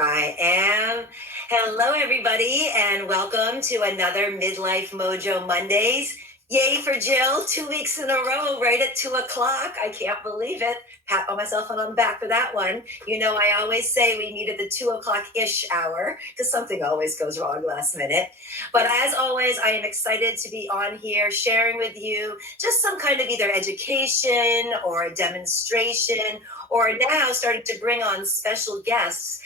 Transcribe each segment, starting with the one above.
There I am. Hello, everybody, and welcome to another Midlife Mojo Mondays. Yay for Jill, 2 weeks in a row, right at 2 o'clock. I can't believe it. Pat myself on the back for that one. You know, I always say we meet at the 2 o'clock-ish hour because something always goes wrong last minute. But as always, I am excited to be on here sharing with you just some kind of either education or a demonstration, or now starting to bring on special guests.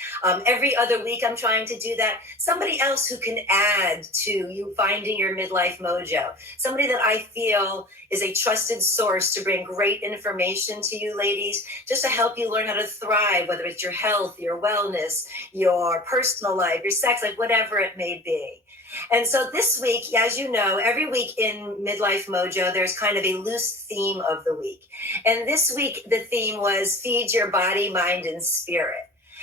Every other week, I'm trying to do that. Somebody else who can add to you finding your midlife mojo. Somebody that I feel is a trusted source to bring great information to you ladies, just to help you learn how to thrive, whether it's your health, your wellness, your personal life, your sex life, whatever it may be. And so this week, as you know, every week in Midlife Mojo, there's kind of a loose theme of the week. And this week, the theme was Feed Your Body, Mind, and Spirit.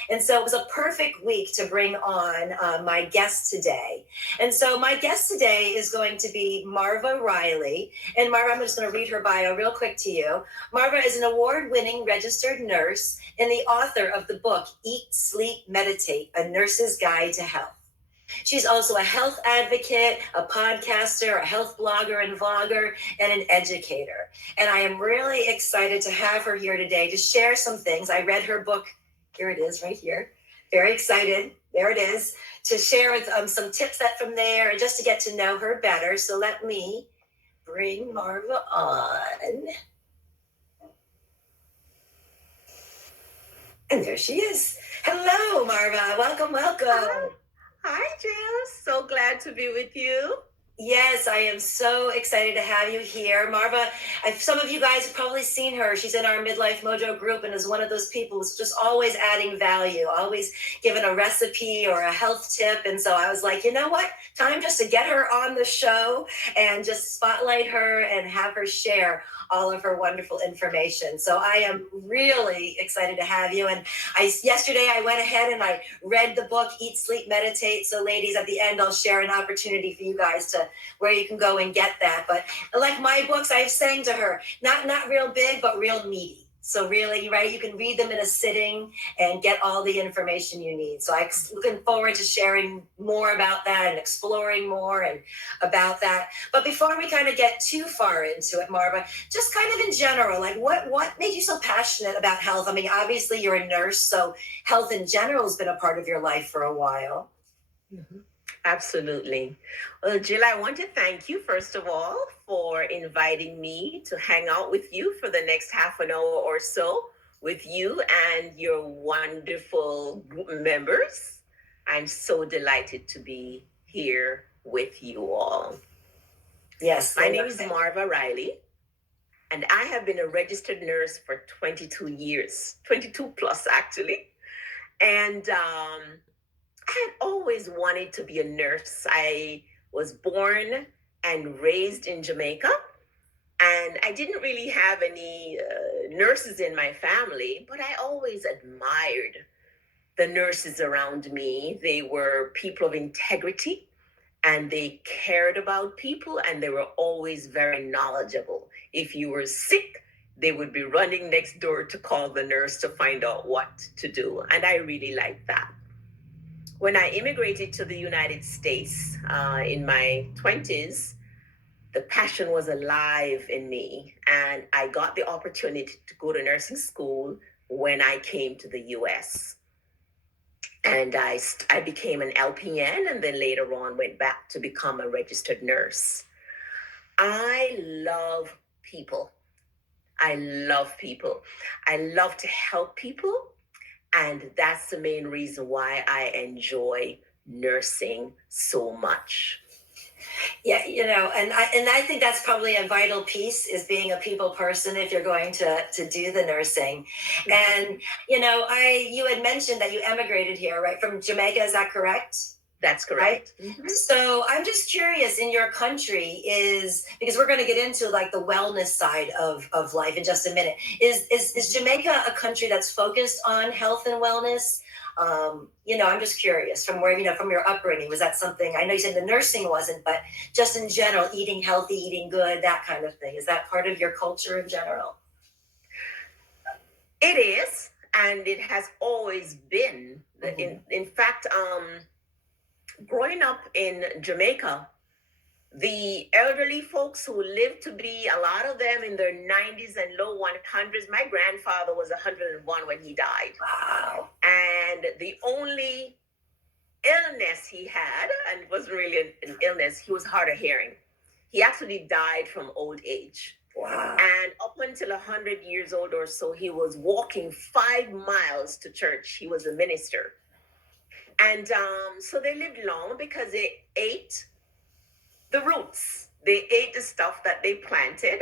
And so it was a perfect week to bring on my guest today. And so my guest today is going to be Marva Riley. And Marva, I'm just going to read her bio real quick to you. Marva is an award-winning registered nurse and the author of the book, Eat, Sleep, Meditate, A Nurse's Guide to Health. She's also a health advocate, a podcaster, a health blogger and vlogger, and an educator. And I am really excited to have her here today to share some things. I read her book. Here it is right here. Very excited. There it is. To share with some tips that from there and just to get to know her better. So let me bring Marva on. And there she is. Hello, Marva. Welcome, welcome. Hi, Jill. So glad to be with you. Yes, I am so excited to have you here. Marva, some of you guys have probably seen her. She's in our Midlife Mojo group and is one of those people who's just always adding value, always giving a recipe or a health tip. And so I was like, you know what? Time just to get her on the show and just spotlight her and have her share all of her wonderful information. So I am really excited to have you. And yesterday I went ahead and I read the book, Eat, Sleep, Meditate. So ladies, at the end, I'll share an opportunity for you guys to where you can go and get that. But like my books, I was saying to her, not real big, but real meaty. So really, right, you can read them in a sitting and get all the information you need. So I'm looking forward to sharing more about that and exploring more and about that. But before we kind of get too far into it, Marva, just kind of in general, like what made you so passionate about health? I mean, obviously you're a nurse, so health in general has been a part of your life for a while. Mm-hmm. Absolutely. Well, Jill, I want to thank you, first of all, for inviting me to hang out with you for the next half an hour or so with you and your wonderful group members. I'm so delighted to be here with you all. Yes. My name is Marva Riley, and I have been a registered nurse for 22 years, 22 plus actually. And I had always wanted to be a nurse. I was born and raised in Jamaica, and I didn't really have any nurses in my family, but I always admired the nurses around me. They were people of integrity, and they cared about people, and they were always very knowledgeable. If you were sick, they would be running next door to call the nurse to find out what to do, and I really liked that. When I immigrated to the United States in my 20s, the passion was alive in me, and I got the opportunity to go to nursing school when I came to the US. And I became an LPN, and then later on went back to become a registered nurse. I love people. I love people. I love to help people. And that's the main reason why I enjoy nursing so much. Yeah, you know, and I think that's probably a vital piece is being a people person if you're going to do the nursing. And you know, you had mentioned that you emigrated here, right, from Jamaica, is that correct? That's correct. Right? Mm-hmm. So I'm just curious, in your country, is because we're going to get into like the wellness side of life in just a minute. Is Jamaica a country that's focused on health and wellness? You know, I'm just curious from where, you know, from your upbringing, was that something, I know you said the nursing wasn't, but just in general, eating healthy, eating good, that kind of thing. Is that part of your culture in general? It is. And it has always been. In fact, growing up in Jamaica, the elderly folks who lived to be, a lot of them in their 90s and low 100s. My grandfather was 101 when he died. Wow. And the only illness he had, and it wasn't really an illness, he was hard of hearing. He actually died from old age. Wow. And up until 100 years old or so, he was walking 5 miles to church. He was a minister. And so they lived long because they ate the roots. They ate the stuff that they planted.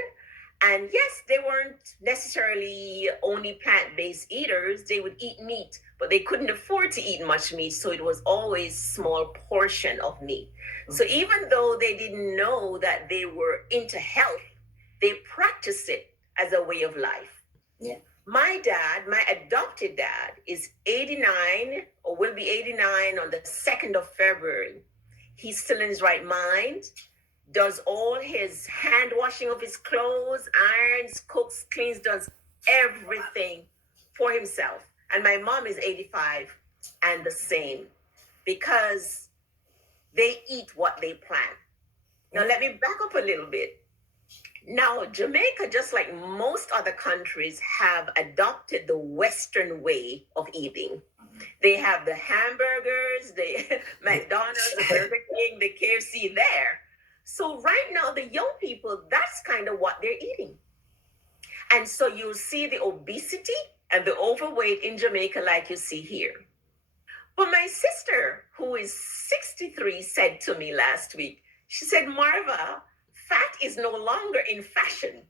And yes, they weren't necessarily only plant-based eaters. They would eat meat, but they couldn't afford to eat much meat. So it was always small portion of meat. So even though they didn't know that they were into health, they practiced it as a way of life. Yeah. My dad, my adopted dad, is 89 or will be 89 on the 2nd of February. He's still in his right mind, does all his hand washing of his clothes, irons, cooks, cleans, does everything for himself. And my mom is 85 and the same, because they eat what they plant. Now, let me back up a little bit. Now, Jamaica, just like most other countries, have adopted the Western way of eating. They have the hamburgers, the McDonald's, the Burger King, the KFC there. So right now, the young people, that's kind of what they're eating. And so you'll see the obesity and the overweight in Jamaica like you see here. But my sister, who is 63, said to me last week, she said, Marva, fat is no longer in fashion.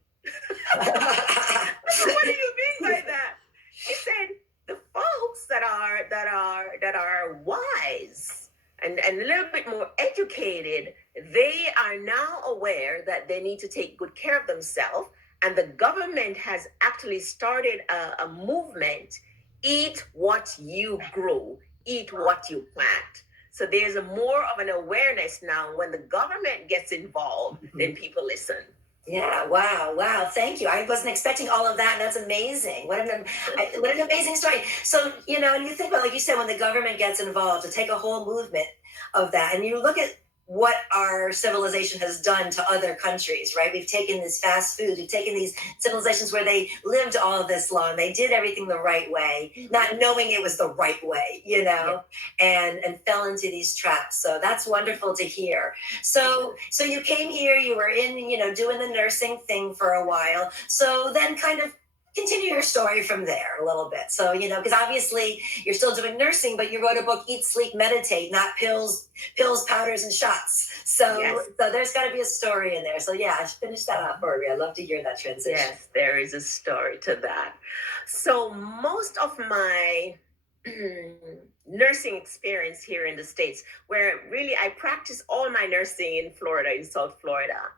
What do you mean by that? She said, the folks that are wise and a little bit more educated, they are now aware that they need to take good care of themselves. And the government has actually started a movement, eat what you grow, eat what you plant. So there's more of an awareness now. When the government gets involved, then people listen. Yeah. Wow. Thank you. I wasn't expecting all of that. And that's amazing. What an amazing story. So, and you think about, like you said, when the government gets involved, to take a whole movement of that, and you look at what our civilization has done to other countries, right? We've taken this fast food, we've taken these civilizations where they lived all this long, they did everything the right way, not knowing it was the right way, and fell into these traps. So that's wonderful to hear. So you came here, you were in, doing the nursing thing for a while. So then kind of continue your story from there a little bit. So, because obviously you're still doing nursing, but you wrote a book, Eat, Sleep, Meditate, not pills, powders, and shots. So, yes. So there's got to be a story in there. So yeah, finish that off for me. I'd love to hear that transition. Yes, there is a story to that. So most of my nursing experience here in the States, where really I practiced all my nursing in Florida, in South Florida.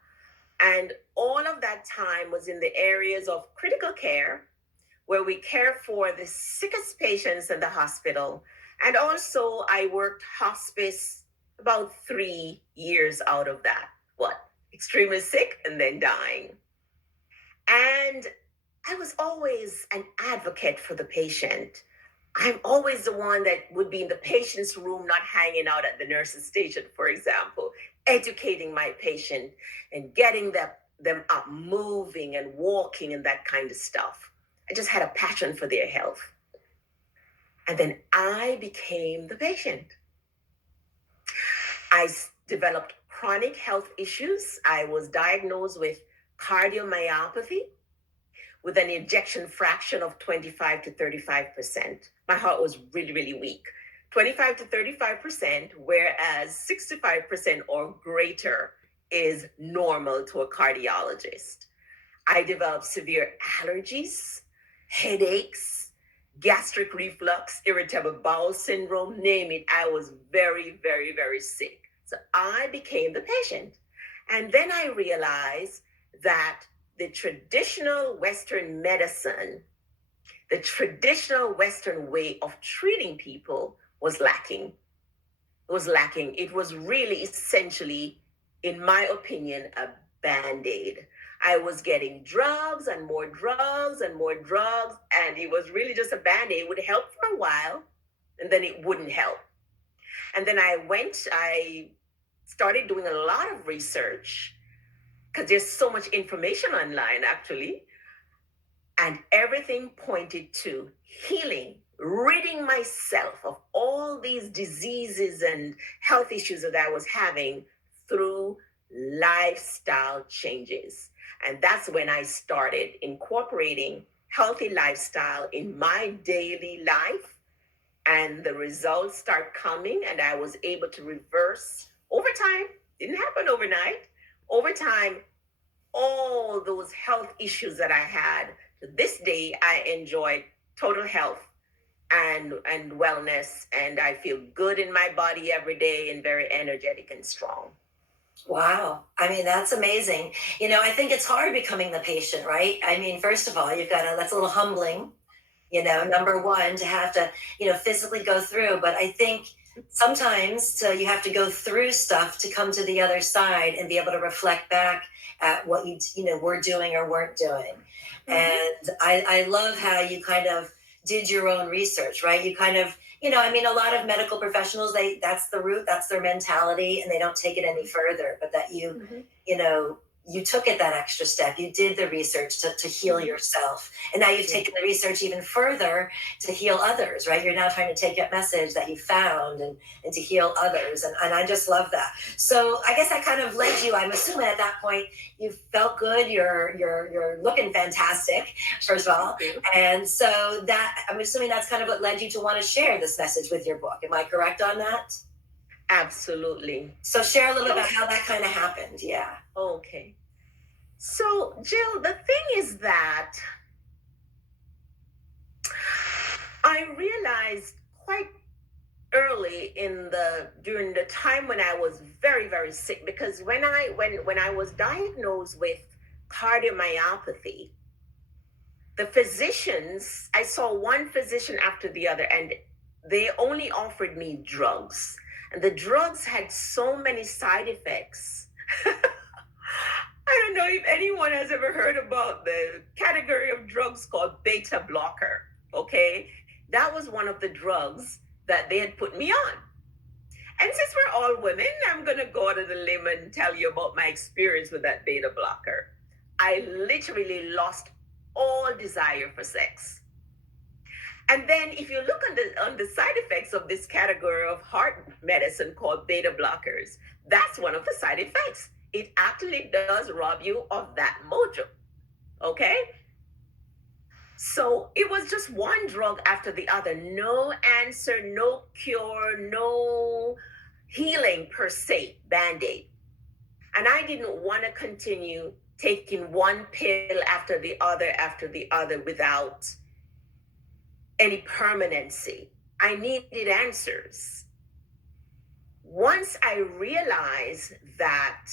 And all of that time was in the areas of critical care, where we care for the sickest patients in the hospital. And also I worked hospice about 3 years out of that. Extremely sick and then dying. And I was always an advocate for the patient. I'm always the one that would be in the patient's room, not hanging out at the nurse's station, for example, educating my patient and getting them up moving and walking and that kind of stuff. I just had a passion for their health. And then I became the patient. I developed chronic health issues. I was diagnosed with cardiomyopathy with an ejection fraction of 25 to 35%. My heart was really, really weak. 25 to 35%, whereas 65% or greater is normal to a cardiologist. I developed severe allergies, headaches, gastric reflux, irritable bowel syndrome, name it. I was very, very, very sick. So I became the patient. And then I realized that the traditional Western medicine, the traditional Western way of treating people was lacking. It was really essentially, in my opinion, a Band-Aid. I was getting drugs and more drugs and more drugs, and it was really just a band-aid. It would help for a while, and then it wouldn't help. And then I started doing a lot of research because there's so much information online, actually. And everything pointed to healing, ridding myself of all these diseases and health issues that I was having through lifestyle changes. And that's when I started incorporating healthy lifestyle in my daily life. And the results start coming, and I was able to reverse over time. Didn't happen overnight. Over time, all those health issues that I had. To this day, I enjoy total health and wellness, and I feel good in my body every day and very energetic and strong. Wow. I mean, that's amazing. I think it's hard becoming the patient, right? I mean, first of all, that's a little humbling, number one, to have to, physically go through. But I think sometimes you have to go through stuff to come to the other side and be able to reflect back at what were doing or weren't doing. Mm-hmm. And I love how you kind of did your own research, right? You kind of, I mean, a lot of medical professionals, that's the route, that's their mentality, and they don't take it any further, but that you took it that extra step. You did the research to heal yourself. And now you've taken the research even further to heal others, right? You're now trying to take that message that you found and to heal others. And I just love that. So I guess that kind of led you, I'm assuming at that point, you felt good. You're looking fantastic, first of all. And so I'm assuming that's kind of what led you to want to share this message with your book. Am I correct on that? Absolutely. So share a little about how that kind of happened. Yeah. Okay. So, Jill, the thing is that I realized quite early during the time when I was very, very sick, because when I was diagnosed with cardiomyopathy, I saw one physician after the other, and they only offered me drugs. And the drugs had so many side effects. I don't know if anyone has ever heard about the category of drugs called beta blocker. Okay. That was one of the drugs that they had put me on. And since we're all women, I'm going to go out on a limb and tell you about my experience with that beta blocker. I literally lost all desire for sex. And then if you look on the side effects of this category of heart medicine called beta blockers, that's one of the side effects. It actually does rob you of that mojo. Okay? So it was just one drug after the other. No answer, no cure, no healing per se, Band-Aid. And I didn't want to continue taking one pill after the other without any permanency. I needed answers. Once I realized that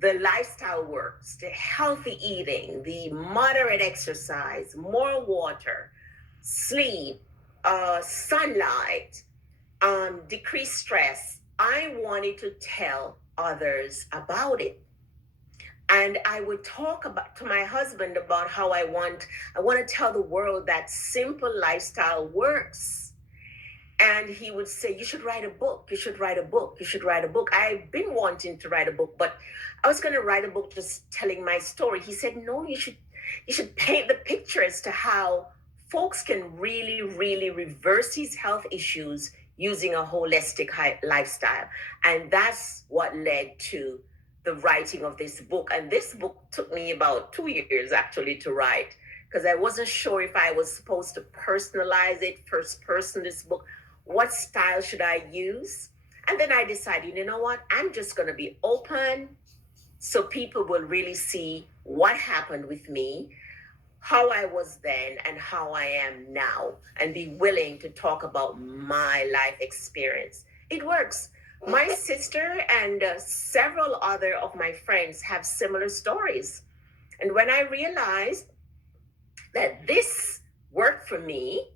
the lifestyle works, the healthy eating, the moderate exercise, more water, sleep, sunlight, decreased stress, I wanted to tell others about it. And I would talk to my husband about how I want to tell the world that simple lifestyle works. And he would say, you should write a book. You should write a book. You should write a book. I've been wanting to write a book, but I was going to write a book just telling my story. He said, no, you should paint the picture as to how folks can really, really reverse these health issues using a holistic lifestyle. And that's what led to the writing of this book. And this book took me about 2 years actually to write, because I wasn't sure if I was supposed to personalize it, first person this book. What style should I use? And then I decided, you know what? I'm just going to be open so people will really see what happened with me, how I was then and how I am now, and be willing to talk about my life experience. It works. My sister and several other of my friends have similar stories. And when I realized that this worked for me,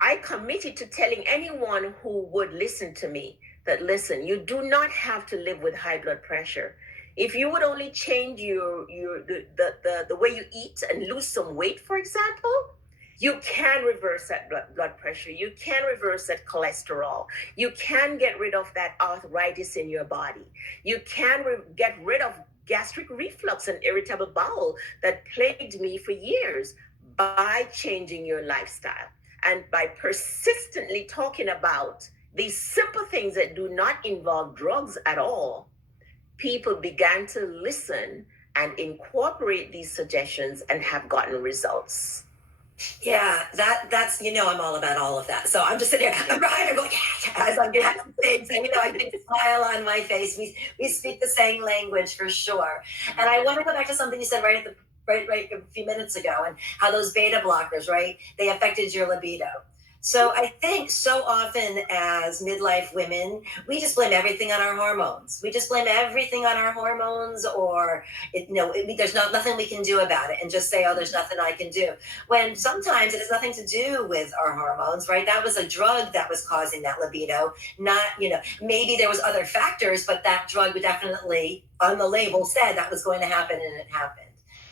I committed to telling anyone who would listen to me that, listen, you do not have to live with high blood pressure. If you would only change the way you eat and lose some weight, for example, you can reverse that blood pressure. You can reverse that cholesterol. You can get rid of that arthritis in your body. You can get rid of gastric reflux and irritable bowel that plagued me for years by changing your lifestyle and by persistently talking about these simple things that do not involve drugs at all. People began to listen and incorporate these suggestions and have gotten results. Yeah, that's I'm all about all of that. So I'm just sitting here, I'm Brian, I'm going, yeah, as I'm getting things, and I big smile on my face. We speak the same language for sure. And I want to go back to something you said right a few minutes ago, and how those beta blockers, right? They affected your libido. So I think so often as midlife women, we just blame everything on our hormones. We just blame everything on our hormones, or there's nothing we can do about it, and just say, oh, there's nothing I can do. When sometimes it has nothing to do with our hormones, right? That was a drug that was causing that libido. Not, maybe there was other factors, but that drug would definitely on the label said that was going to happen, and it happened.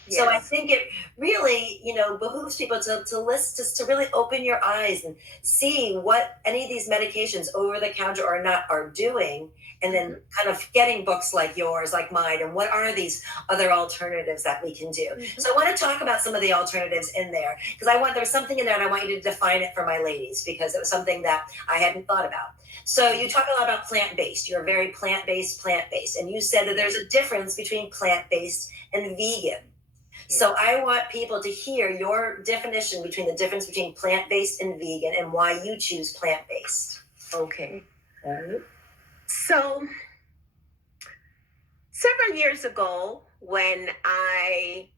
Yes. So I think it really, behooves people to list, just to really open your eyes and see what any of these medications, over the counter or not, are doing, and then kind of getting books like yours, like mine, and what are these other alternatives that we can do. Mm-hmm. So I want to talk about some of the alternatives in there, because there's something in there, and I want you to define it for my ladies, because it was something that I hadn't thought about. So you talk a lot about plant-based. You're very plant-based, and you said that there's a difference between plant-based and vegan. So I want people to hear your definition between the difference between plant-based and vegan, and why you choose plant-based. Okay. So several years ago, when I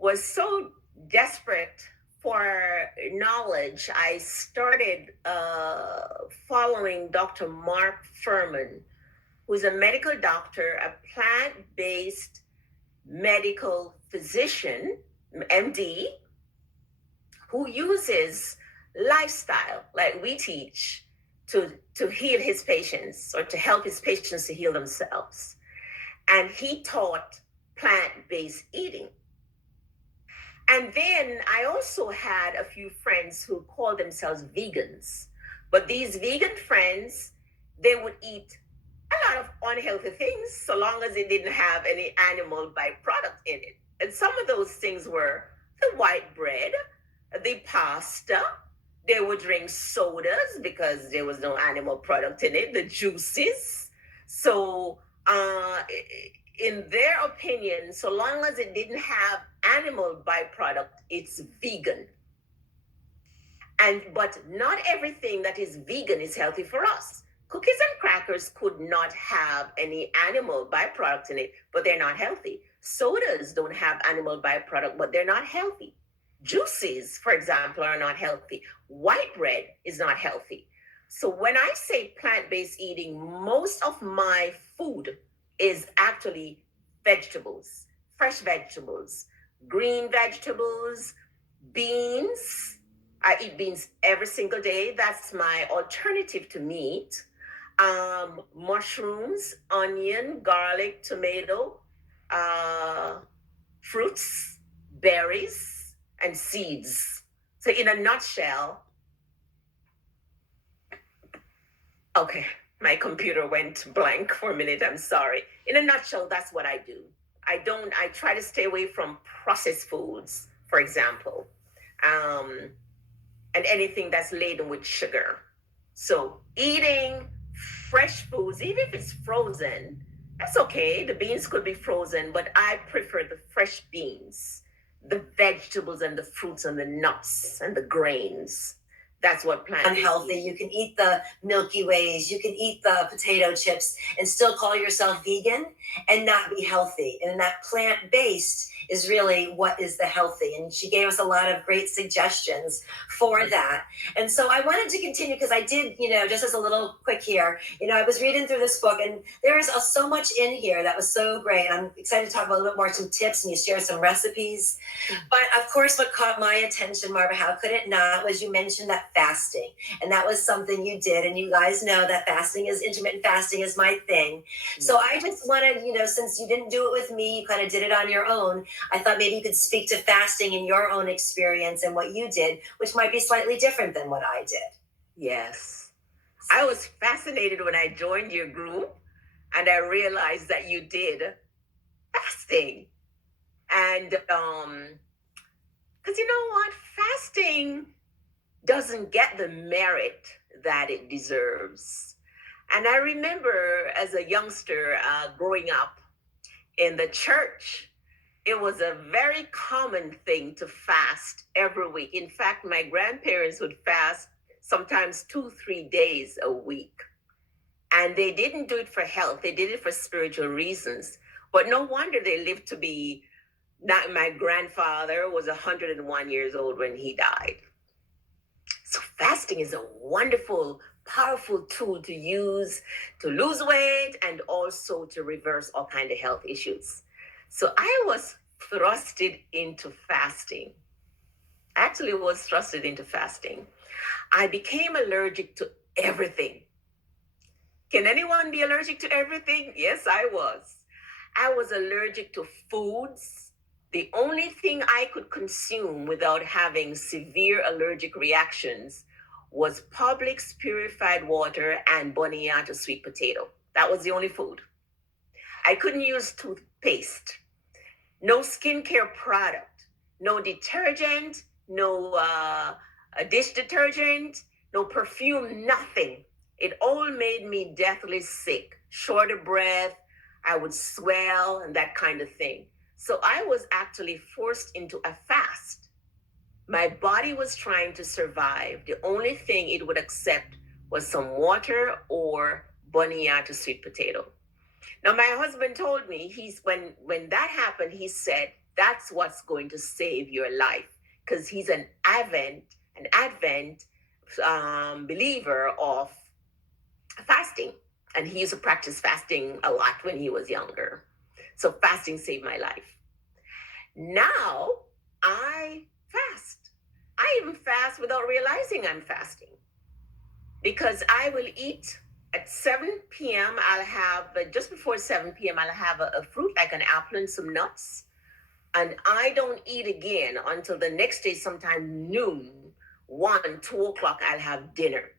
was so desperate for knowledge, I started following Dr. Mark Furman, who's a medical doctor, a plant-based medical physician, MD, who uses lifestyle, like we teach, to heal his patients, or to help his patients to heal themselves. And he taught plant-based eating. And then I also had a few friends who called themselves vegans. But these vegan friends, they would eat a lot of unhealthy things, so long as it didn't have any animal byproduct in it. And some of those things were the white bread, the pasta. They would drink sodas because there was no animal product in it, the juices. So in their opinion, so long as it didn't have animal byproduct, it's vegan. But not everything that is vegan is healthy for us. Cookies and crackers could not have any animal byproduct in it, but they're not healthy. Sodas don't have animal byproduct, but they're not healthy. Juices, for example, are not healthy. White bread is not healthy. So when I say plant-based eating, most of my food is actually vegetables, fresh vegetables, green vegetables, beans. I eat beans every single day. That's my alternative to meat. Mushrooms, onion, garlic, tomato, fruits, berries, and seeds. So in a nutshell, okay, my computer went blank for a minute, I'm sorry. In a nutshell, that's what I do. I try to stay away from processed foods, for example, and anything that's laden with sugar. So eating fresh foods, even if it's frozen, that's okay. The beans could be frozen, but I prefer the fresh beans, the vegetables and the fruits and the nuts and the grains. That's what plant-based unhealthy. You can eat the Milky Ways, you can eat the potato chips, and still call yourself vegan and not be healthy. And that plant-based is really what is the healthy. And she gave us a lot of great suggestions for that. And so I wanted to continue, because I did, just as a little quick here, I was reading through this book, and there is so much in here that was so great. I'm excited to talk about a little bit more, some tips, and you shared some recipes. But of course, what caught my attention, Marva, how could it not, was you mentioned that fasting. And that was something you did. And you guys know that intermittent fasting is my thing. So I just wanted, since you didn't do it with me, you kind of did it on your own. I thought maybe you could speak to fasting in your own experience and what you did, which might be slightly different than what I did. Yes. I was fascinated when I joined your group and I realized that you did fasting. And because you know what? Fasting doesn't get the merit that it deserves. And I remember as a youngster growing up in the church, it was a very common thing to fast every week. In fact, my grandparents would fast sometimes 2, 3 days a week. And they didn't do it for health, they did it for spiritual reasons. But no wonder they lived to be, not my grandfather was 101 years old when he died. So fasting is a wonderful, powerful tool to use to lose weight and also to reverse all kinds of health issues. So I was thrusted into fasting. Actually was thrusted into fasting. I became allergic to everything. Can anyone be allergic to everything? Yes, I was. I was allergic to foods. The only thing I could consume without having severe allergic reactions was Publix purified water and Boniato sweet potato. That was the only food. I couldn't use toothpaste, no skincare product, no detergent, no dish detergent, no perfume, nothing. It all made me deathly sick, short of breath. I would swell and that kind of thing. So I was actually forced into a fast. My body was trying to survive. The only thing it would accept was some water or Boniato sweet potato. Now my husband told me when that happened, he said that's what's going to save your life because he's an Advent believer of fasting, and he used to practice fasting a lot when he was younger. So fasting saved my life. Now I fast. I even fast without realizing I'm fasting because I will eat at 7 p.m. I'll have, just before 7 p.m., I'll have a fruit like an apple and some nuts. And I don't eat again until the next day, sometime noon, 1, 2 o'clock, I'll have dinner.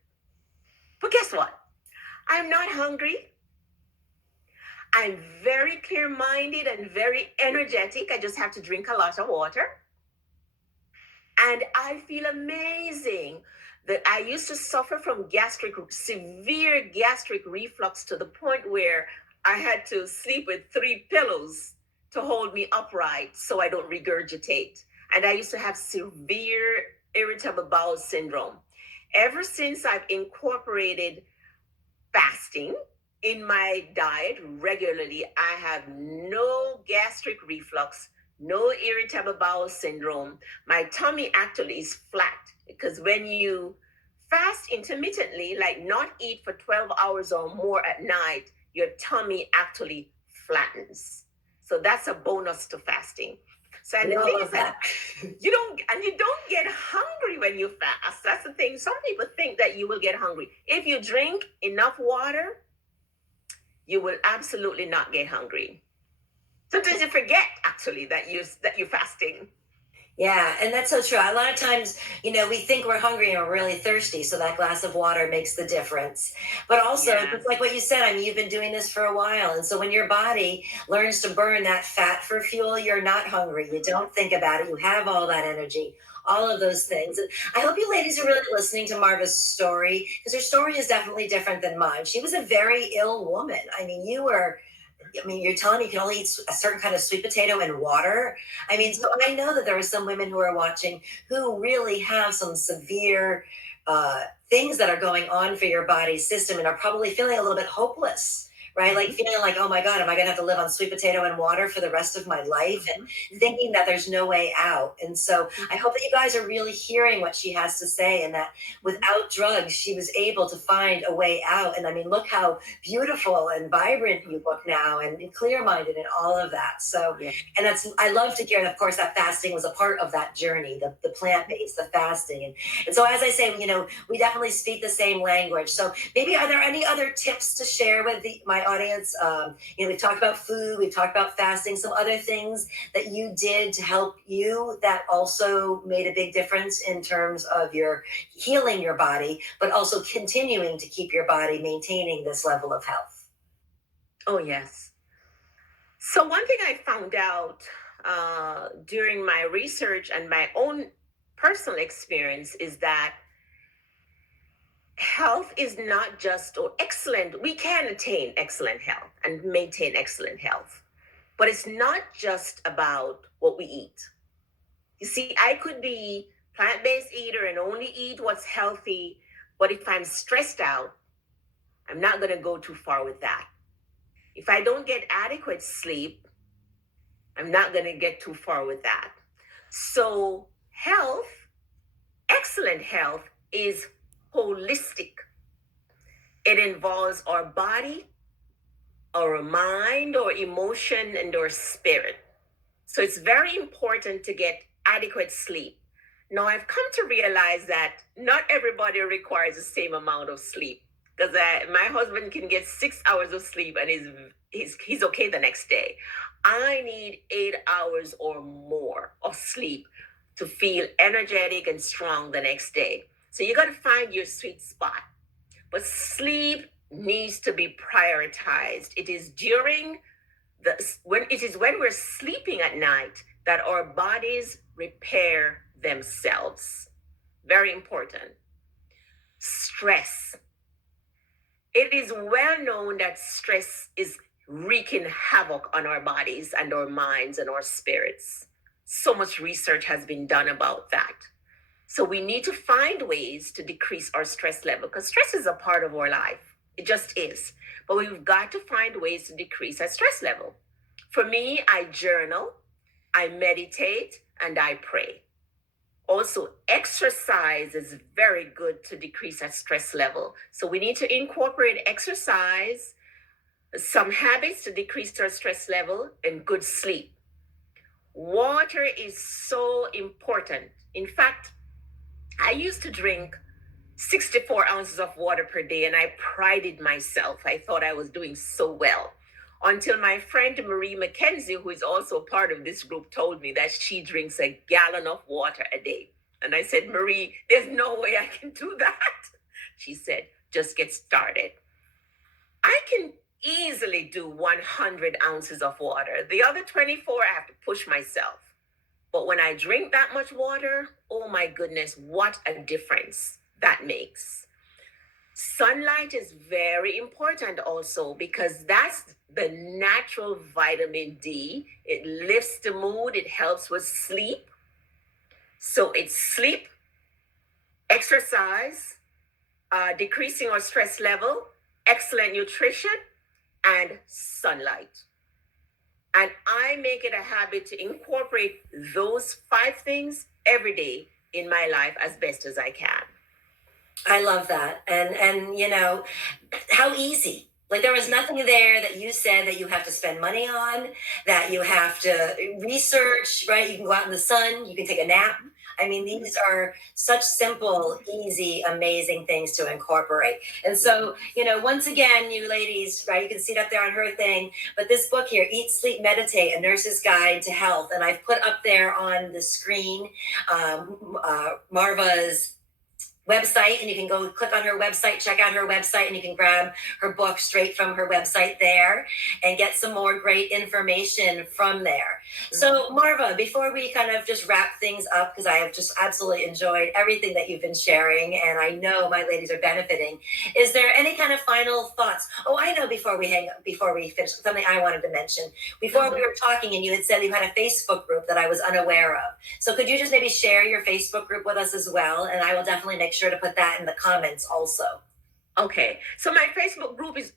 But guess what? I'm not hungry. I'm very clear-minded and very energetic. I just have to drink a lot of water. And I feel amazing. That I used to suffer from severe gastric reflux to the point where I had to sleep with 3 pillows to hold me upright so I don't regurgitate. And I used to have severe irritable bowel syndrome. Ever since I've incorporated fasting in my diet regularly, I have no gastric reflux, no irritable bowel syndrome. My tummy actually is flat because when you fast intermittently, like not eat for 12 hours or more at night, your tummy actually flattens. So that's a bonus to fasting. So and the thing is that you don't get hungry when you fast. That's the thing. Some people think that you will get hungry. If you drink enough water, you will absolutely not get hungry. Sometimes you forget actually that you're fasting. Yeah, and that's so true. A lot of times, we think we're hungry and we're really thirsty, so that glass of water makes the difference. But also, just like what you said, I mean, you've been doing this for a while. And so when your body learns to burn that fat for fuel, you're not hungry. You don't think about it. You have all that energy, all of those things. And I hope you ladies are really listening to Marva's story because her story is definitely different than mine. She was a very ill woman. I mean, you're telling me you can only eat a certain kind of sweet potato and water. I mean, so I know that there are some women who are watching who really have some severe things that are going on for your body system and are probably feeling a little bit hopeless right? Like feeling like, oh my God, am I going to have to live on sweet potato and water for the rest of my life? And thinking that there's no way out. And so I hope that you guys are really hearing what she has to say, and that without drugs, she was able to find a way out. And I mean, look how beautiful and vibrant you look now, and clear minded and all of that. So, Yeah. and I love to hear, of course, that fasting was a part of that journey, the plant based, the fasting. And so, as I say, we definitely speak the same language. So, maybe are there any other tips to share with my audience? We've talked about food, we've talked about fasting, some other things that you did to help you that also made a big difference in terms of your healing your body, but also continuing to keep your body maintaining this level of health. Oh, yes. So, one thing I found out during my research and my own personal experience is that health is not just or excellent. We can attain excellent health and maintain excellent health, but it's not just about what we eat. You see, I could be plant-based eater and only eat what's healthy, but if I'm stressed out, I'm not going to go too far with that. If I don't get adequate sleep, I'm not going to get too far with that. So, health, excellent health, is holistic. It involves our body, our mind, our emotion, and our spirit. So, it's very important to get adequate sleep. Now, I've come to realize that not everybody requires the same amount of sleep, because my husband can get 6 hours of sleep and he's okay the next day. I need 8 hours or more of sleep to feel energetic and strong the next day. So you got to find your sweet spot. But sleep needs to be prioritized. It is when we're sleeping at night that our bodies repair themselves. Very important. Stress. It is well known that stress is wreaking havoc on our bodies and our minds and our spirits. So much research has been done about that. So we need to find ways to decrease our stress level, because stress is a part of our life. It just is. But we've got to find ways to decrease our stress level. For me, I journal, I meditate, and I pray. Also, exercise is very good to decrease that stress level. So we need to incorporate exercise, some habits to decrease our stress level, and good sleep. Water is so important. In fact, I used to drink 64 ounces of water per day, and I prided myself. I thought I was doing so well. Until my friend Marie McKenzie, who is also part of this group, told me that she drinks a gallon of water a day. And I said, Marie, there's no way I can do that. She said, just get started. I can easily do 100 ounces of water. The other 24, I have to push myself. But when I drink that much water, oh my goodness, what a difference that makes. Sunlight is very important also, because that's the natural vitamin D. It lifts the mood, it helps with sleep. So it's sleep, exercise, decreasing our stress level, excellent nutrition, and sunlight. And I make it a habit to incorporate those 5 things every day in my life as best as I can. I love that. And how easy. Like there was nothing there that you said that you have to spend money on, that you have to research, right? You can go out in the sun, you can take a nap. I mean, these are such simple, easy, amazing things to incorporate. And so, once again, you ladies, right, you can see it up there on her thing, but this book here, Eat, Sleep, Meditate, A Nurse's Guide to Health. And I've put up there on the screen Marva's website, and you can go click on her website, check out her website, and you can grab her book straight from her website there and get some more great information from there. So Marva, before we kind of just wrap things up, because I have just absolutely enjoyed everything that you've been sharing, and I know my ladies are benefiting, is there any kind of final thoughts? Oh, I know, before we finish, something I wanted to mention. Before we were talking, and you had said you had a Facebook group that I was unaware of. So could you just maybe share your Facebook group with us as well? And I will definitely make sure to put that in the comments also. Okay, so my Facebook group is